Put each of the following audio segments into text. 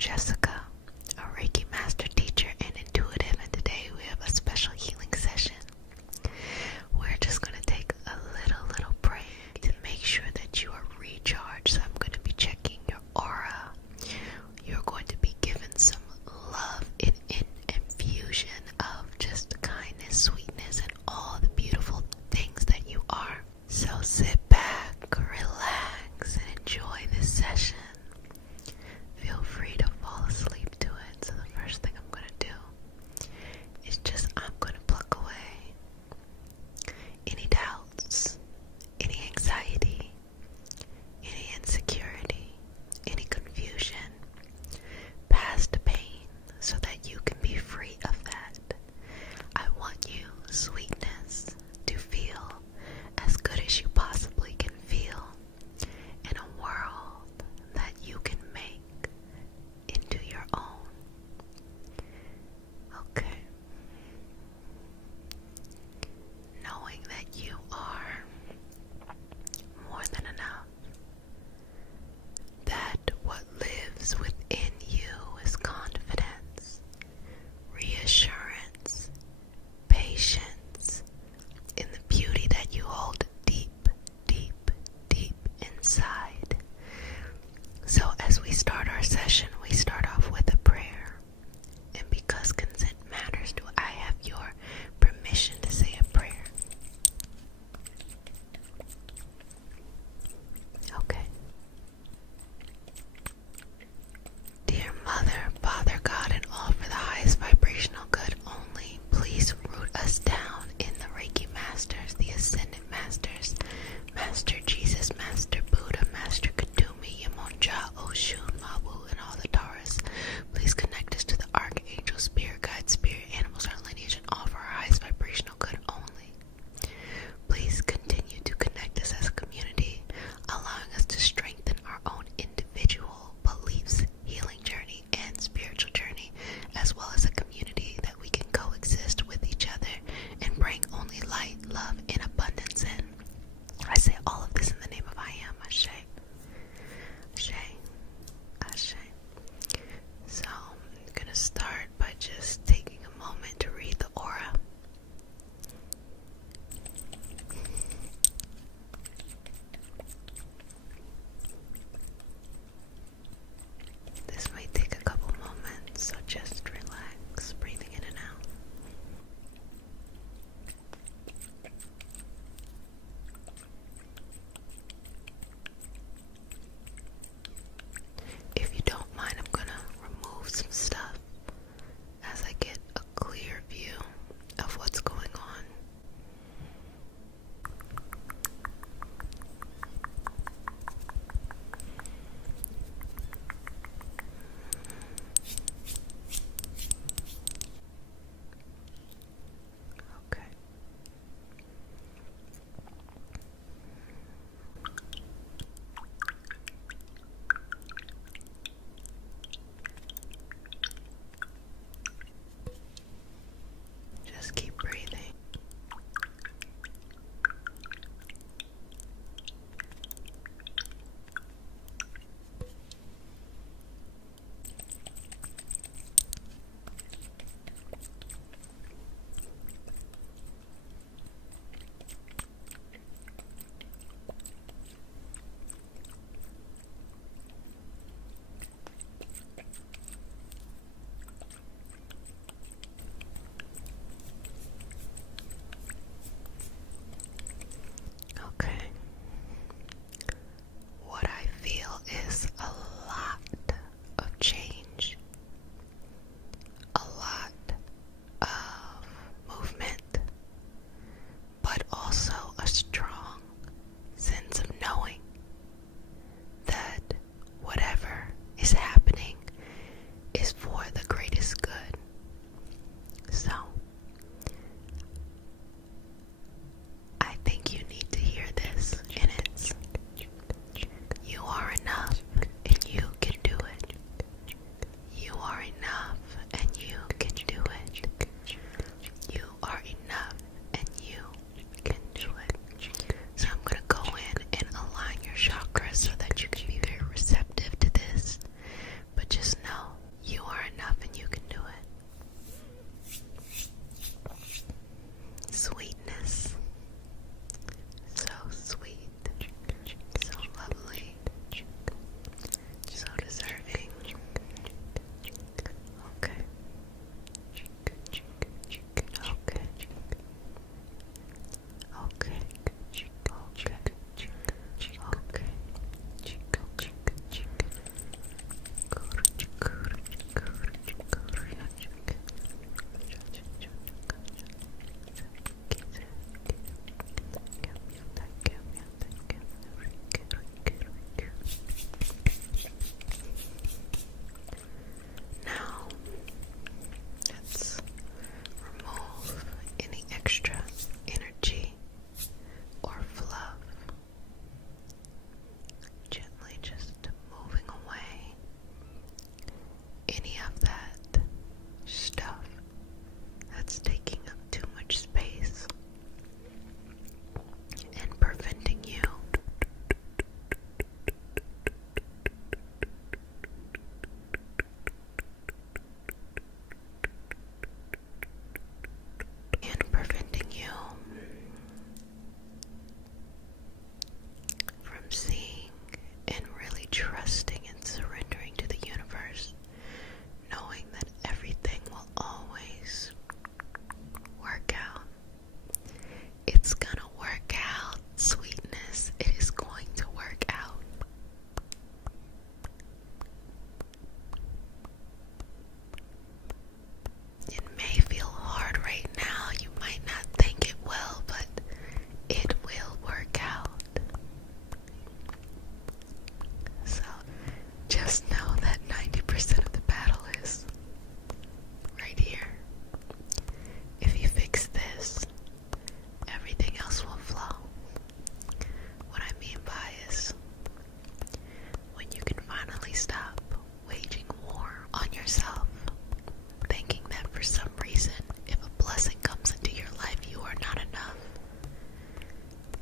Jessica, a Reiki master teacher and intuitive, and today we have a special healing session. We're just going to take a little break to make sure that you are recharged. So I'm going to be checking your aura. You're going to be given some love in infusion of just kindness, sweetness, and all the beautiful things that you are. So sit back, relax, and enjoy this session. Feel free to fall asleep. any of that stuff that's taking up too much space and preventing you from seeing and really trusting and surrendering to the universe, knowing that everything will always work out. It's gonna work out, sweetness. It is going to work out. It may feel hard right now. You might not think it will, but it will work out. So just know that 90% of the battle is right here. If you fix this, everything else will flow. What I mean by is when you can finally stop waging war on yourself, thinking that for some reason, if a blessing comes into your life, you are not enough.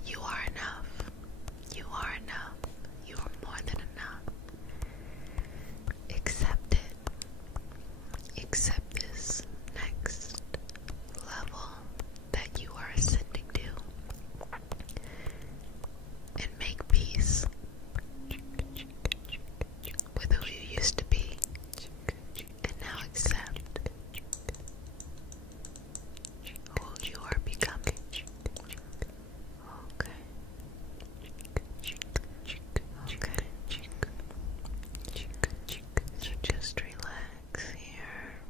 You are enough. You are enough. You are more than enough. Accept it. Accept this next level that you are ascending to. And make peace with who you used to be. And now accept who you are becoming. Okay. Okay. So just relax here.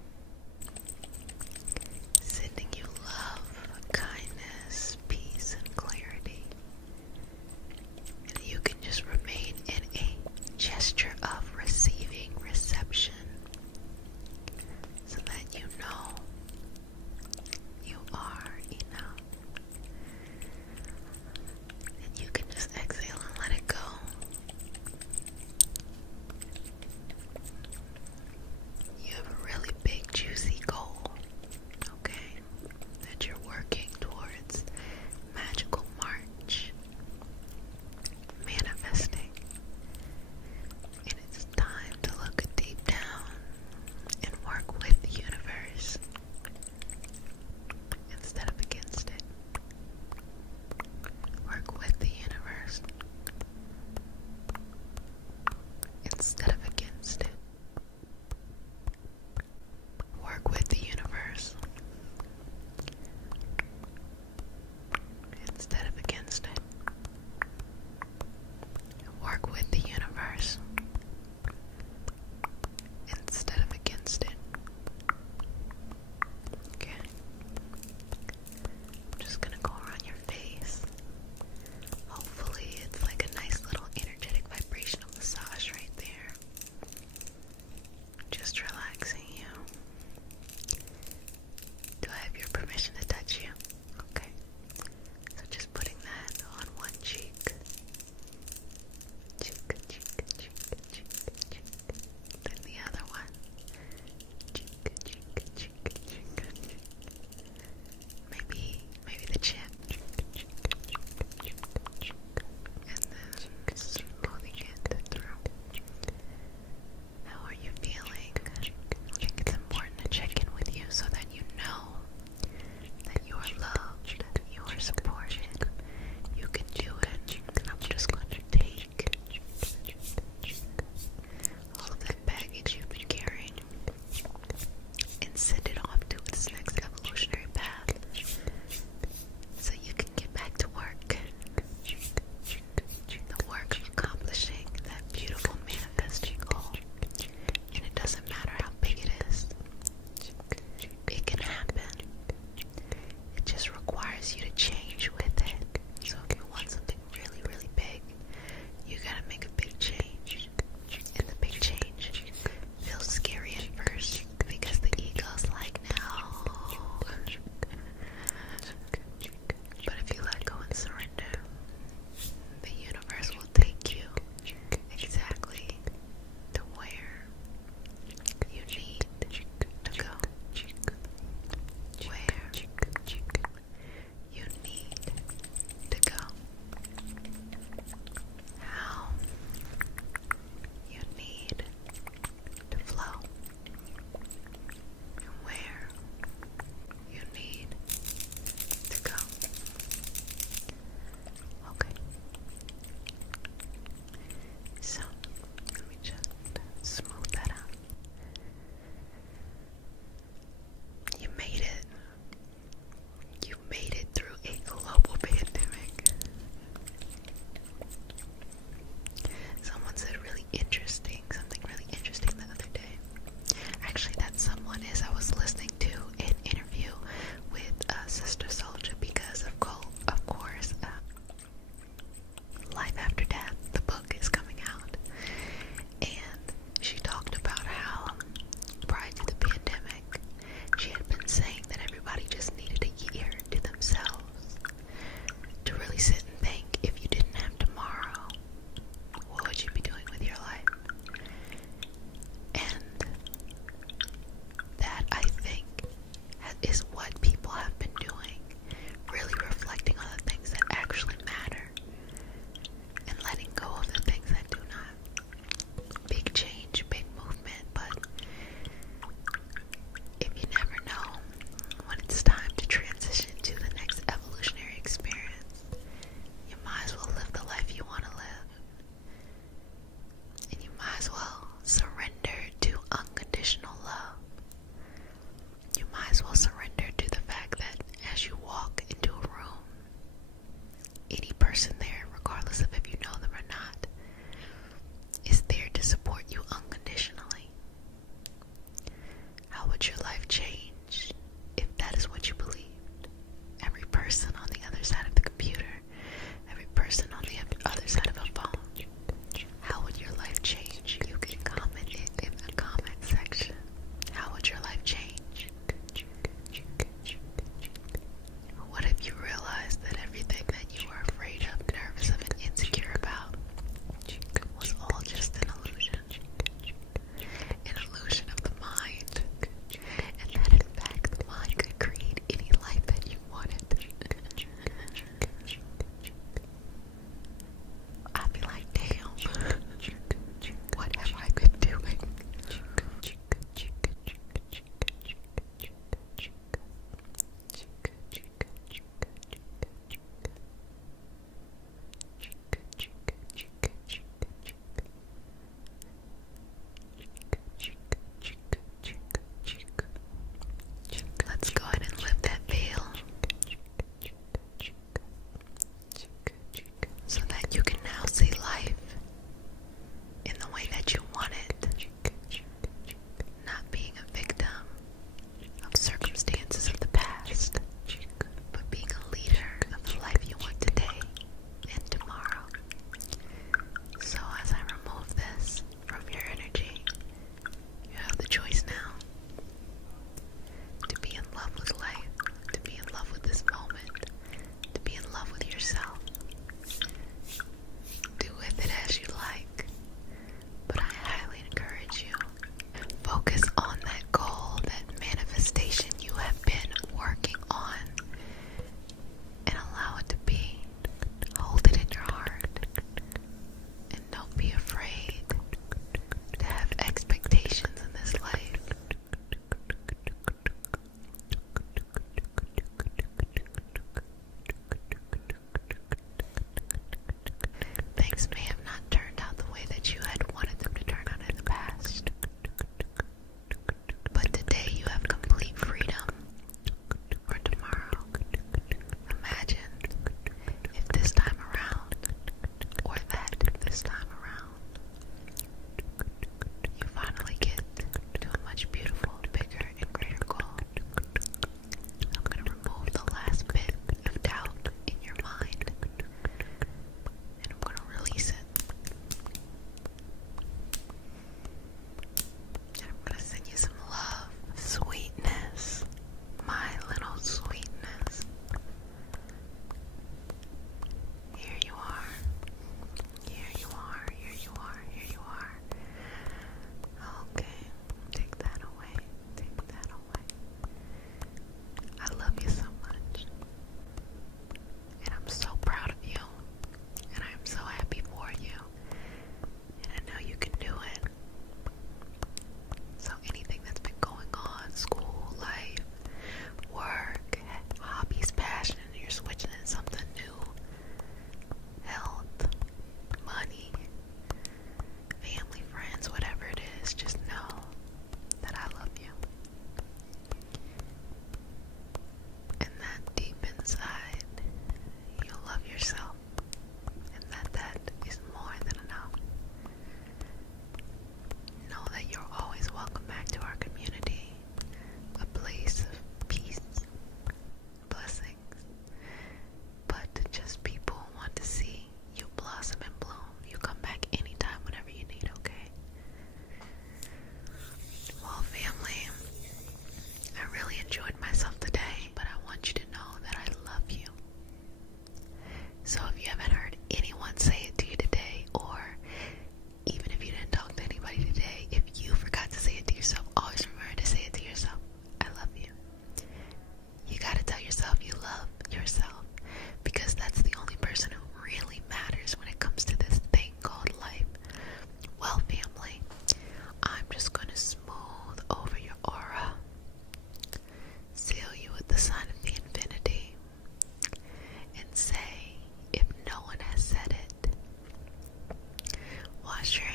wash your